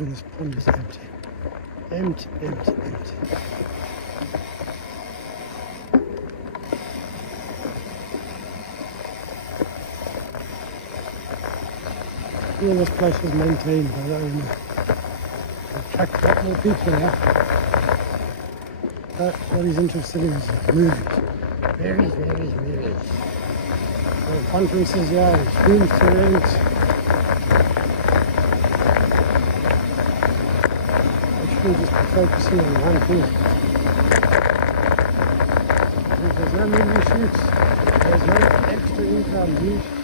Even this pond is empty. Empty, empty, empty. Yeah, this place is maintained by the owner. Attract a lot more people now. But what he's interested in is movies. Movies. So conferences, yeah, there's rooms to rent. I should just be focusing on one thing. If there's no movie shoots, there's no extra income.